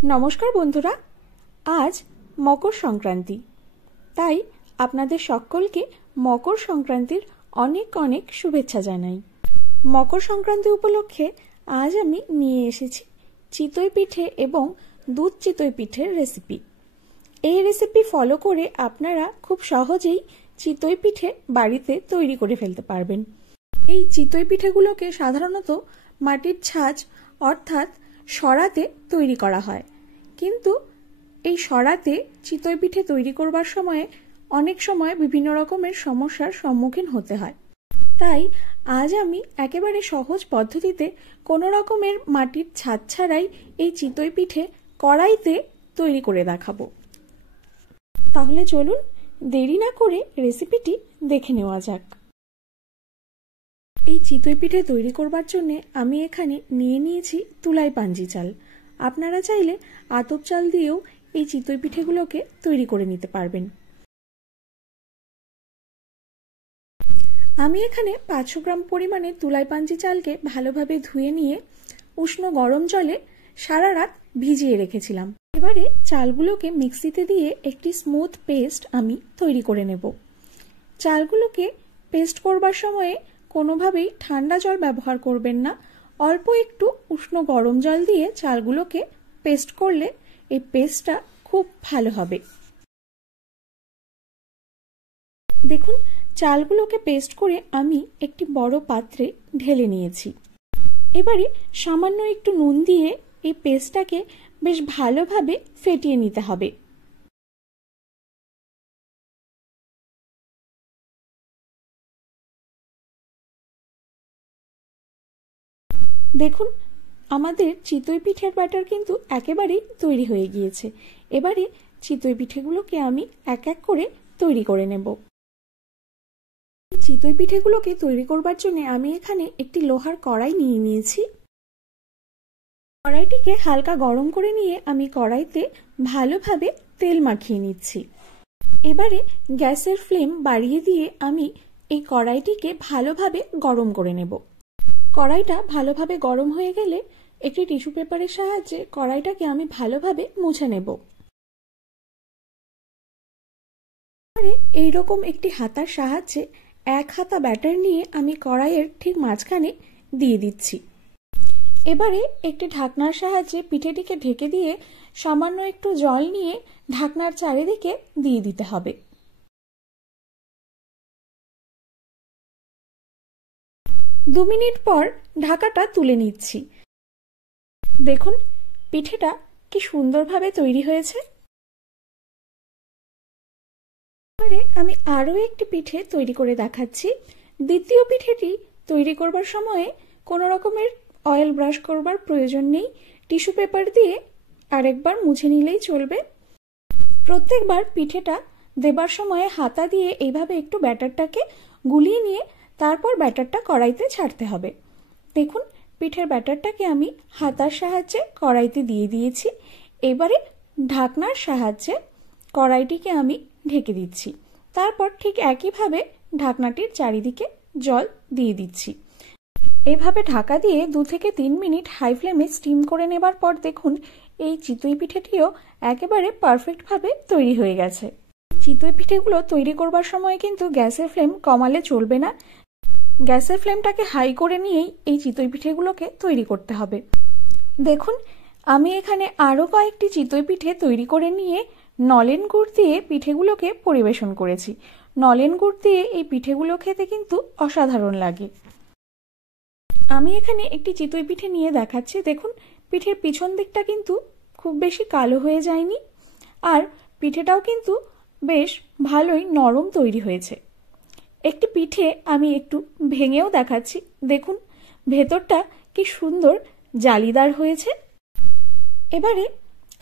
नमस्कार बंधुरा आज मकर संक्रांति ताई आपनादेर सकलके मकर संक्रांतिर अनेक अनेक शुभेच्छा जानाई। मकर संक्रांति उपलक्षे आज आमी निये एसेछि चितई पिठे एवं दूध चितई पिठेर रेसिपि। এই রেসিপি ফলো করে আপনারা খুব সহজেই চিতই পিঠে বাড়িতে তৈরি করে ফেলতে পারবেন। এই চিতই পিঠেগুলোকে সাধারণত মাটির ছাঁচ অর্থাৎ সরাতে তৈরি করা হয়, কিন্তু এই সরাতে চিতই পিঠে তৈরি করবার সময় অনেক সময় বিভিন্ন রকমের সমস্যার সম্মুখীন হতে হয়। তাই আজ আমি একেবারে সহজ পদ্ধতিতে কোনো রকমের মাটির ছাঁচ ছাড়াই এই চিতই পিঠে কড়াইতে তৈরি করে দেখাবো। তাহলে চলুন দেরি না করে রেসিপিটি দেখে নেওয়া যাক। এই চিতই পিঠে তৈরি করবার জন্য আমি এখানে নিয়ে নিয়েছি তুলাই পাঞ্জি চাল। আপনারা চাইলে আতপ চাল দিয়েও এই চিতই পিঠেগুলোকে তৈরি করে নিতে পারবেন। আমি এখানে 500 গ্রাম পরিমাণে তুলাই পাঞ্জি চালকে ভালোভাবে ধুয়ে নিয়ে উষ্ণ গরম জলে সারা রাত ভিজিয়ে রেখেছিলাম। এবারে চালগুলোকে মিক্সিতে দিয়ে একটি স্মুথ পেস্ট আমি তৈরি করে নেব। চালগুলোকে পেস্ট করবার সময়ে কোনোভাবেই ঠান্ডা জল ব্যবহার করবেন না, অল্প একটু উষ্ণ গরম জল দিয়ে চালগুলোকে পেস্ট করলে এই পেস্টটা খুব ভালো হবে। দেখুন চালগুলোকে পেস্ট করে আমি একটি বড় পাত্রে ঢেলে নিয়েছি। এবারে সামান্য একটু নুন দিয়ে এই পেস্টটাকে বেশ ভালোভাবে ফেটিয়ে নিতে হবে। দেখুন আমাদের চিতই পিঠের ব্যাটার কিন্তু একেবারেই তৈরি হয়ে গিয়েছে। এবারে চিতই পিঠেগুলোকে আমি এক এক করে তৈরি করে নেব। চিতই পিঠেগুলোকে তৈরি করবার জন্য আমি এখানে একটি লোহার কড়াই নিয়ে নিয়েছি। কড়াইটিকে হালকা গরম করে নিয়ে আমি কড়াইতে ভালোভাবে তেল মাখিয়ে নিচ্ছি। এবারে গ্যাসের ফ্লেম বাড়িয়ে দিয়ে আমি এই কড়াইটিকে ভালোভাবে গরম করে নেব। কড়াইটা ভালোভাবে গরম হয়ে গেলে একটি টিস্যু পেপারের সাহায্যে কড়াইটাকে আমি ভালোভাবে মুছে নেব। এইরকম একটি হাতার সাহায্যে এক হাতা ব্যাটার নিয়ে আমি কড়াইয়ের ঠিক মাঝখানে দিয়ে দিচ্ছি। এবারে একটি ঢাকনার সাহায্যে পিঠেটিকে ঢেকে দিয়ে সামান্য একটু জল নিয়ে ঢাকনার চারিদিকে দিয়ে দিতে হবে। 2 মিনিট পর ঢাকাটা তুলে নিচ্ছি। দেখুন পিঠেটা কি সুন্দরভাবে তৈরি হয়েছে। এবারে আমি আরো একটি পিঠে তৈরি করে দেখাচ্ছি। দ্বিতীয় পিঠেটি তৈরি করবার সময়ে কোনো রকমের অয়েল ব্রাশ করবার প্রয়োজন নেই, টিস্যু পেপার দিয়ে আরেকবার মুছে নিলেই চলবে। প্রত্যেকবার পিঠেটা দেবার সময়ে হাতা দিয়ে এইভাবে একটু ব্যাটারটাকে গুলিয়ে নিয়ে তারপর ব্যাটারটা কড়াইতে ছাড়তে হবে। দেখুন পিঠের ব্যাটারটাকে আমি হাতার সাহায্যে কড়াইতে দিয়ে দিয়েছি। এবারে ঢাকনার সাহায্যে কড়াইটিকে আমি ঢেকে দিচ্ছি। তারপর ঠিক একইভাবে ঢাকনাটির চারিদিকে জল দিয়ে দিচ্ছি। এইভাবে ঢাকা দিয়ে 2 থেকে 3 মিনিট হাই ফ্লেমে স্টিম করে নেবার পর দেখুন এই চিতই পিঠেটিও একেবারে পারফেক্টভাবে তৈরি হয়ে গেছে। চিতই পিঠেগুলো তৈরি করবার সময় কিন্তু গ্যাসের ফ্লেম কমালে চলবে না, গ্যাসের ফ্লেমটাকে হাই করে নিয়েই এই চিতই পিঠেগুলোকে তৈরি করতে হবে। দেখুন আমি এখানে আরো কয়েকটি চিতই পিঠে তৈরি করে নিয়ে নলেন গুড় দিয়ে পিঠেগুলোকে পরিবেশন করেছি। নলেন গুড় দিয়ে এই পিঠেগুলো খেতে কিন্তু অসাধারণ লাগে। আমি এখানে একটি চিতই পিঠে নিয়ে দেখাচ্ছি। দেখুন পিঠের পিছন দিকটা কিন্তু খুব বেশি কালো হয়ে যায়নি, আর পিঠেটাও কিন্তু বেশ ভালোই নরম তৈরি হয়েছে। একটি পিঠে আমি একটু ভেঙেও দেখাচ্ছি। দেখুন ভেতরটা কি সুন্দর জালিদার হয়েছে। এবারে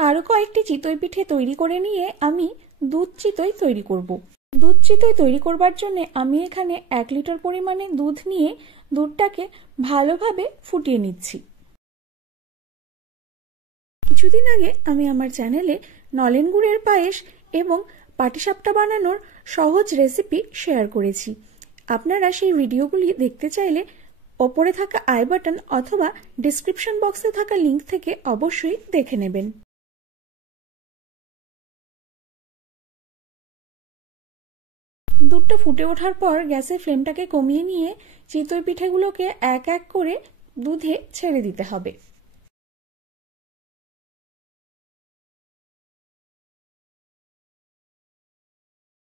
আরো কয়েকটি চিতই পিঠে তৈরি করে নিয়ে আমি দুধ চিতই তৈরি করব। দুধ চিতই তৈরি করবার জন্য আমি এখানে 1 লিটার পরিমাণে দুধ নিয়ে দুধটাকে ভালোভাবে ফুটিয়ে নিচ্ছি। কিছুদিন আগে আমি আমার চ্যানেলে নলেন গুড়ের পায়েস এবং পাটিসাপটা বানানোর সহজ রেসিপি শেয়ার করেছি। আপনারা সেই ভিডিওগুলি দেখতে চাইলে ওপরে থাকা আই বাটন অথবা ডেসক্রিপশন বক্সে থাকা লিংক থেকে অবশ্যই দেখে নেবেন। দুধটা ফুটে ওঠার পর গ্যাসের ফ্লেমটাকে কমিয়ে নিয়ে চিতই পিঠেগুলোকে এক এক করে দুধে ছেড়ে দিতে হবে।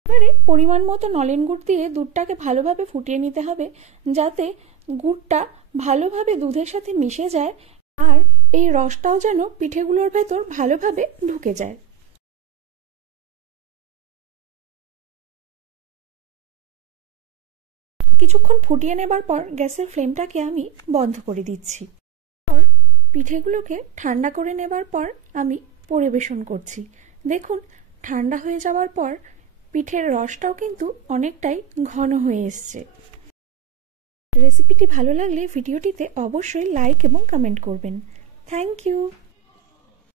এবারে পরিমাণ মতো নলেন গুড় দিয়ে দুধটাকে ভালোভাবে ফুটিয়ে নিতে হবে, যাতে গুড়টা ভালোভাবে দুধের সাথে মিশে যায় আর এই রসটাও যেন পিঠেগুলোর ভেতর ভালোভাবে ঢুকে যায়। কিছুক্ষণ ফুটিয়ে নেবার পর গ্যাসের ফ্লেমটাকে আমি বন্ধ করে দিচ্ছি। পিঠেগুলোকে ঠান্ডা করে নেবার পর আমি পরিবেশন করছি। দেখুন, ঠান্ডা হয়ে যাওয়ার পর পিঠের রসটাও কিন্তু অনেকটাই ঘন হয়ে এসছে। রেসিপিটি ভালো লাগলে ভিডিওটিতে অবশ্যই লাইক এবং কমেন্ট করবেন। Thank you.